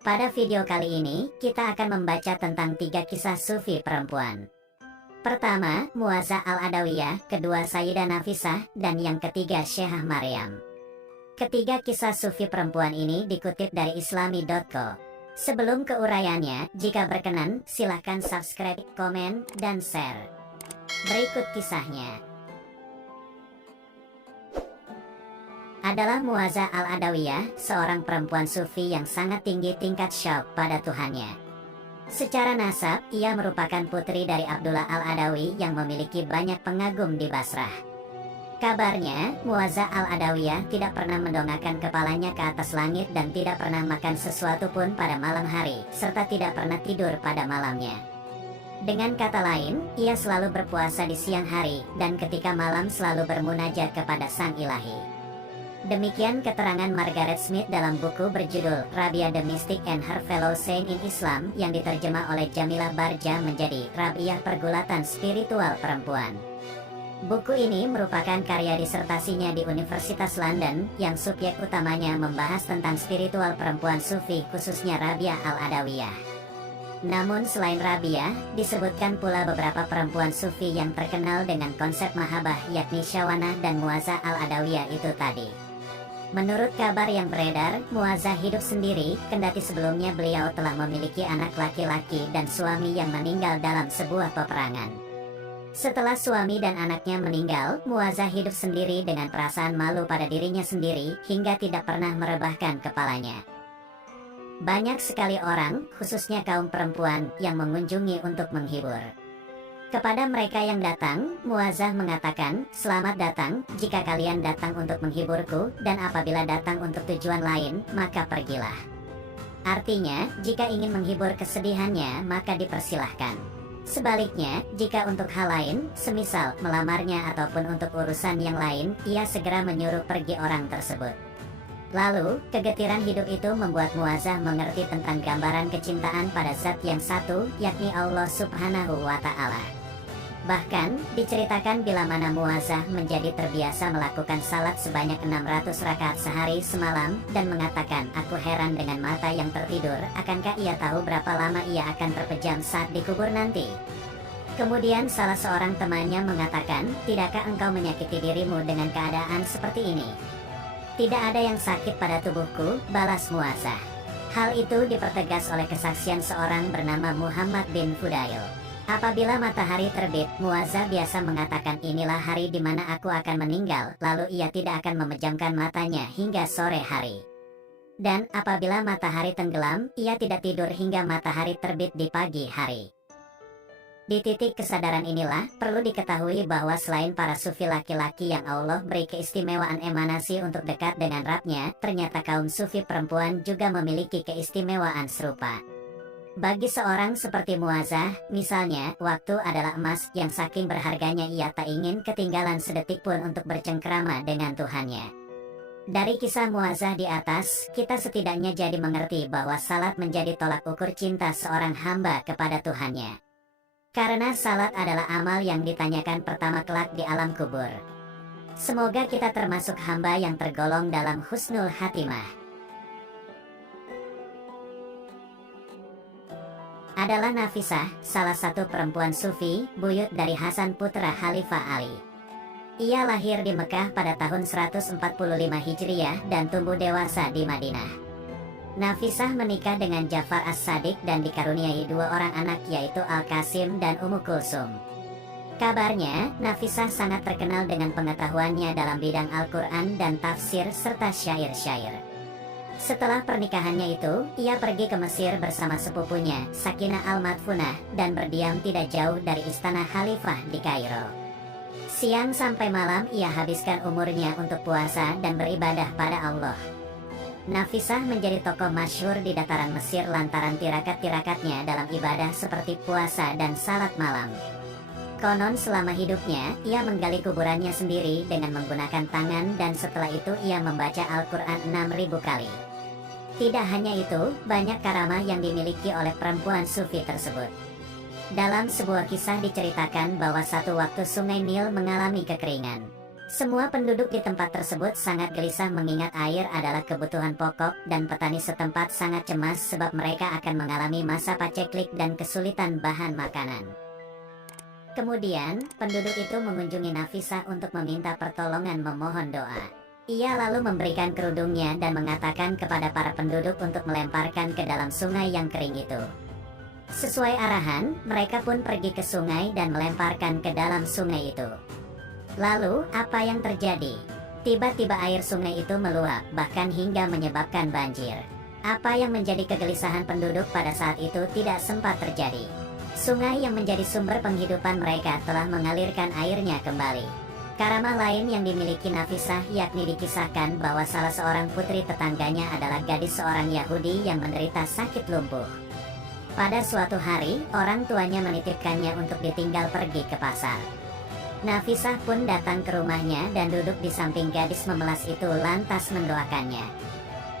Pada video kali ini, kita akan membaca tentang 3 kisah sufi perempuan. Pertama, Muazzah al-Adawiyah, kedua Sayyidah Nafisah, dan yang ketiga Syekhah Maryam. Ketiga kisah sufi perempuan ini dikutip dari islami.co. Sebelum ke uraiannya, jika berkenan, silahkan subscribe, komen, dan share. Berikut kisahnya. Adalah Muazzah al-Adawiyah, seorang perempuan sufi yang sangat tinggi tingkat syauq pada Tuhannya. Secara nasab, ia merupakan putri dari Abdullah al-Adawi yang memiliki banyak pengagum di Basrah. Kabarnya, Muazzah al-Adawiyah tidak pernah mendongakkan kepalanya ke atas langit dan tidak pernah makan sesuatu pun pada malam hari, serta tidak pernah tidur pada malamnya. Dengan kata lain, ia selalu berpuasa di siang hari, dan ketika malam selalu bermunajat kepada Sang Ilahi. Demikian keterangan Margaret Smith dalam buku berjudul Rabia the Mystic and Her Fellow Saint in Islam yang diterjemah oleh Jamilah Barja menjadi Rabiah Pergulatan Spiritual Perempuan. Buku ini merupakan karya disertasinya di Universitas London yang subjek utamanya membahas tentang spiritual perempuan sufi khususnya Rabiah al-Adawiyah. Namun selain Rabiah, disebutkan pula beberapa perempuan sufi yang terkenal dengan konsep mahabah yakni Syawanah dan Muazzah al-Adawiyah itu tadi. Menurut kabar yang beredar, Muazzah hidup sendiri, kendati sebelumnya beliau telah memiliki anak laki-laki dan suami yang meninggal dalam sebuah peperangan. Setelah suami dan anaknya meninggal, Muazzah hidup sendiri dengan perasaan malu pada dirinya sendiri, hingga tidak pernah merebahkan kepalanya. Banyak sekali orang, khususnya kaum perempuan, yang mengunjungi untuk menghibur. Kepada mereka yang datang, Muazzah mengatakan, "Selamat datang, jika kalian datang untuk menghiburku, dan apabila datang untuk tujuan lain, maka pergilah." Artinya, jika ingin menghibur kesedihannya, maka dipersilahkan. Sebaliknya, jika untuk hal lain, semisal melamarnya ataupun untuk urusan yang lain, ia segera menyuruh pergi orang tersebut. Lalu, kegetiran hidup itu membuat Muazzah mengerti tentang gambaran kecintaan pada zat yang satu, yakni Allah Subhanahu wa Ta'ala. Bahkan, diceritakan bila mana Muazzah menjadi terbiasa melakukan salat sebanyak 600 rakaat sehari semalam, dan mengatakan, "Aku heran dengan mata yang tertidur, akankah ia tahu berapa lama ia akan terpejam saat dikubur nanti?" Kemudian salah seorang temannya mengatakan, "Tidakkah engkau menyakiti dirimu dengan keadaan seperti ini?" "Tidak ada yang sakit pada tubuhku," balas Muazzah. Hal itu dipertegas oleh kesaksian seorang bernama Muhammad bin Fudail. Apabila matahari terbit, Muazzah biasa mengatakan, "Inilah hari di mana aku akan meninggal," lalu ia tidak akan memejamkan matanya hingga sore hari. Dan apabila matahari tenggelam, ia tidak tidur hingga matahari terbit di pagi hari. Di titik kesadaran inilah, perlu diketahui bahwa selain para sufi laki-laki yang Allah beri keistimewaan emanasi untuk dekat dengan Rabb-nya, ternyata kaum sufi perempuan juga memiliki keistimewaan serupa. Bagi seorang seperti Muazzah, misalnya, waktu adalah emas yang saking berharganya ia tak ingin ketinggalan sedetik pun untuk bercengkrama dengan Tuhannya. Dari kisah Muazzah di atas, kita setidaknya jadi mengerti bahwa salat menjadi tolak ukur cinta seorang hamba kepada Tuhannya. Karena salat adalah amal yang ditanyakan pertama kelak di alam kubur. Semoga kita termasuk hamba yang tergolong dalam husnul khatimah. Adalah Nafisah, salah satu perempuan sufi, buyut dari Hasan putra Khalifah Ali. Ia lahir di Mekah pada tahun 145 Hijriah dan tumbuh dewasa di Madinah. Nafisah menikah dengan Ja'far as-Sadiq dan dikaruniai 2 orang anak yaitu Al-Qasim dan Ummu Kulsum. Kabarnya, Nafisah sangat terkenal dengan pengetahuannya dalam bidang Al-Quran dan tafsir serta syair-syair. Setelah pernikahannya itu, ia pergi ke Mesir bersama sepupunya, Sakinah al-Madfunah, dan berdiam tidak jauh dari istana Khalifah di Kairo. Siang sampai malam ia habiskan umurnya untuk puasa dan beribadah pada Allah. Nafisah menjadi tokoh masyhur di dataran Mesir lantaran tirakat-tirakatnya dalam ibadah seperti puasa dan salat malam. Konon selama hidupnya, ia menggali kuburannya sendiri dengan menggunakan tangan dan setelah itu ia membaca Al-Quran 6.000 kali. Tidak hanya itu, banyak karamah yang dimiliki oleh perempuan sufi tersebut. Dalam sebuah kisah diceritakan bahwa satu waktu sungai Nil mengalami kekeringan. Semua penduduk di tempat tersebut sangat gelisah mengingat air adalah kebutuhan pokok dan petani setempat sangat cemas sebab mereka akan mengalami masa paceklik dan kesulitan bahan makanan. Kemudian, penduduk itu mengunjungi Nafisah untuk meminta pertolongan memohon doa. Ia lalu memberikan kerudungnya dan mengatakan kepada para penduduk untuk melemparkan ke dalam sungai yang kering itu. Sesuai arahan, mereka pun pergi ke sungai dan melemparkan ke dalam sungai itu. Lalu, apa yang terjadi? Tiba-tiba air sungai itu meluap, bahkan hingga menyebabkan banjir. Apa yang menjadi kegelisahan penduduk pada saat itu tidak sempat terjadi. Sungai yang menjadi sumber penghidupan mereka telah mengalirkan airnya kembali. Karamah lain yang dimiliki Nafisah yakni dikisahkan bahwa salah seorang putri tetangganya adalah gadis seorang Yahudi yang menderita sakit lumpuh. Pada suatu hari, orang tuanya menitipkannya untuk ditinggal pergi ke pasar. Nafisah pun datang ke rumahnya dan duduk di samping gadis memelas itu lantas mendoakannya.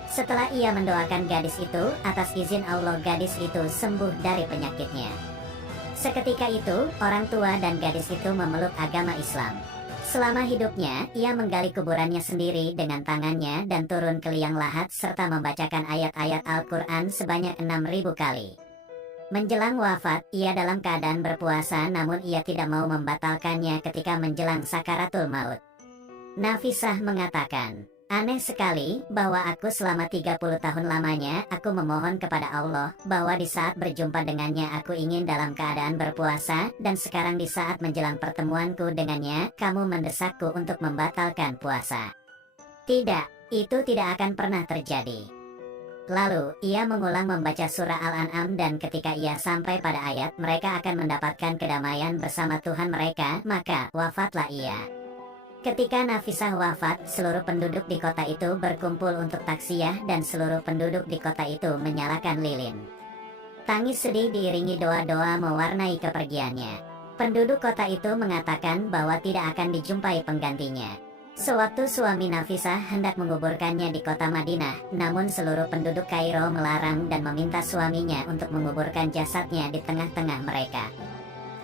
Setelah ia mendoakan gadis itu, atas izin Allah gadis itu sembuh dari penyakitnya. Seketika itu, orang tua dan gadis itu memeluk agama Islam. Selama hidupnya, ia menggali kuburannya sendiri dengan tangannya dan turun ke liang lahat serta membacakan ayat-ayat Al-Quran sebanyak 6.000 kali. Menjelang wafat, ia dalam keadaan berpuasa namun ia tidak mau membatalkannya ketika menjelang sakaratul maut. Nafisah mengatakan, aneh sekali bahwa aku selama 30 tahun lamanya aku memohon kepada Allah bahwa di saat berjumpa dengannya aku ingin dalam keadaan berpuasa dan sekarang di saat menjelang pertemuanku dengannya kamu mendesakku untuk membatalkan puasa. Tidak, itu tidak akan pernah terjadi. Lalu, ia mengulang membaca surah Al-An'am dan ketika ia sampai pada ayat mereka akan mendapatkan kedamaian bersama Tuhan mereka, maka wafatlah ia. Ketika Nafisah wafat, seluruh penduduk di kota itu berkumpul untuk taksiyah dan seluruh penduduk di kota itu menyalakan lilin. Tangis sedih diiringi doa-doa mewarnai kepergiannya. Penduduk kota itu mengatakan bahwa tidak akan dijumpai penggantinya. Sewaktu suami Nafisah hendak menguburkannya di kota Madinah, namun seluruh penduduk Kairo melarang dan meminta suaminya untuk menguburkan jasadnya di tengah-tengah mereka.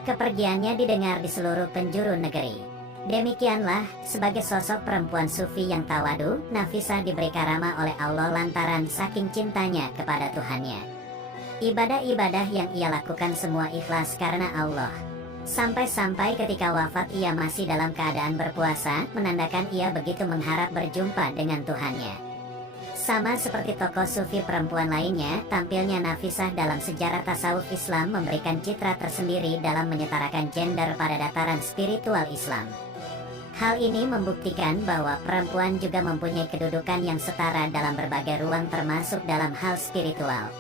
Kepergiannya didengar di seluruh penjuru negeri. Demikianlah, sebagai sosok perempuan sufi yang tawadu, Nafisah diberi karamah oleh Allah lantaran saking cintanya kepada Tuhannya. Ibadah-ibadah yang ia lakukan semua ikhlas karena Allah. Sampai-sampai ketika wafat ia masih dalam keadaan berpuasa, menandakan ia begitu mengharap berjumpa dengan Tuhannya. Sama seperti tokoh sufi perempuan lainnya, tampilnya Nafisah dalam sejarah tasawuf Islam memberikan citra tersendiri dalam menyetarakan gender pada dataran spiritual Islam. Hal ini membuktikan bahwa perempuan juga mempunyai kedudukan yang setara dalam berbagai ruang termasuk dalam hal spiritual.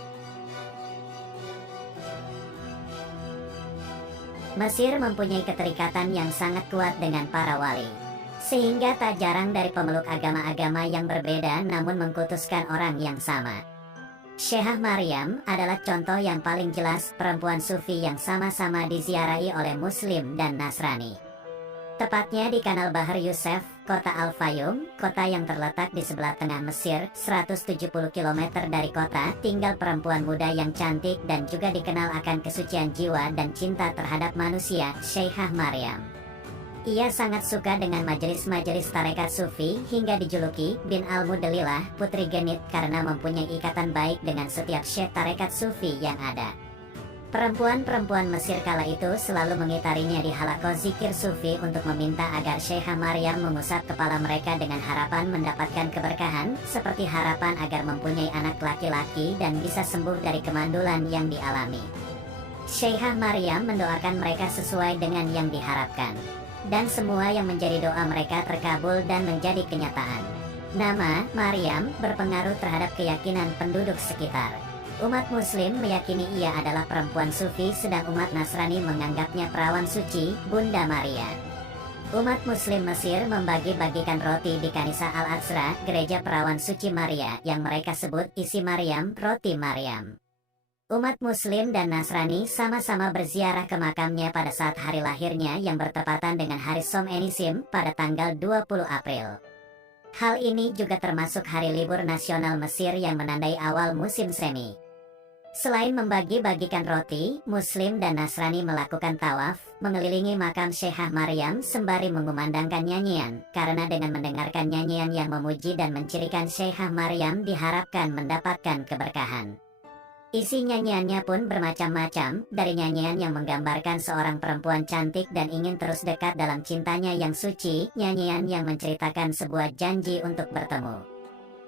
Mesir mempunyai keterikatan yang sangat kuat dengan para wali. Sehingga tak jarang dari pemeluk agama-agama yang berbeda namun mengkultuskan orang yang sama. Syekhah Maryam adalah contoh yang paling jelas perempuan sufi yang sama-sama diziarahi oleh Muslim dan Nasrani. Tepatnya di Kanal Bahar Yusuf, kota Al-Fayum, kota yang terletak di sebelah tengah Mesir, 170 km dari kota, tinggal perempuan muda yang cantik dan juga dikenal akan kesucian jiwa dan cinta terhadap manusia, Syekhah Maryam. Ia sangat suka dengan majelis-majelis tarekat sufi hingga dijuluki bin Al-Mudalilah, putri genit karena mempunyai ikatan baik dengan setiap syekh tarekat sufi yang ada. Perempuan-perempuan Mesir kala itu selalu mengitarinya di halaqah zikir sufi untuk meminta agar Syekhah Maryam mengusap kepala mereka dengan harapan mendapatkan keberkahan, seperti harapan agar mempunyai anak laki-laki dan bisa sembuh dari kemandulan yang dialami. Syekhah Maryam mendoakan mereka sesuai dengan yang diharapkan. Dan semua yang menjadi doa mereka terkabul dan menjadi kenyataan. Nama Maryam berpengaruh terhadap keyakinan penduduk sekitar. Umat Muslim meyakini ia adalah perempuan sufi sedang umat Nasrani menganggapnya perawan suci, Bunda Maria. Umat Muslim Mesir membagi-bagikan roti di Kanisa Al-Aqsa, gereja perawan suci Maria yang mereka sebut isi Maryam, roti Maryam. Umat Muslim dan Nasrani sama-sama berziarah ke makamnya pada saat hari lahirnya yang bertepatan dengan hari Som Enisim pada tanggal 20 April. Hal ini juga termasuk hari libur nasional Mesir yang menandai awal musim semi. Selain membagi-bagikan roti, Muslim dan Nasrani melakukan tawaf, mengelilingi makam Syekhah Maryam sembari mengumandangkan nyanyian, karena dengan mendengarkan nyanyian yang memuji dan mencirikan Syekhah Maryam diharapkan mendapatkan keberkahan. Isi nyanyiannya pun bermacam-macam, dari nyanyian yang menggambarkan seorang perempuan cantik dan ingin terus dekat dalam cintanya yang suci, nyanyian yang menceritakan sebuah janji untuk bertemu.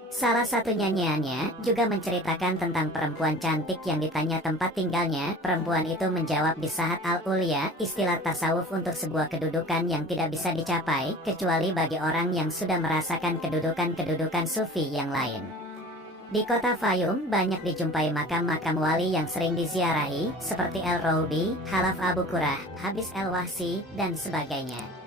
Salah satu nyanyiannya juga menceritakan tentang perempuan cantik yang ditanya tempat tinggalnya. Perempuan itu menjawab Bisahat al-Ulya, istilah tasawuf untuk sebuah kedudukan yang tidak bisa dicapai, kecuali bagi orang yang sudah merasakan kedudukan-kedudukan sufi yang lain. Di kota Fayum banyak dijumpai makam-makam wali yang sering diziarahi, seperti El-Roubi, Halaf Abu Qurrah, Habis El-Wahsi, dan sebagainya.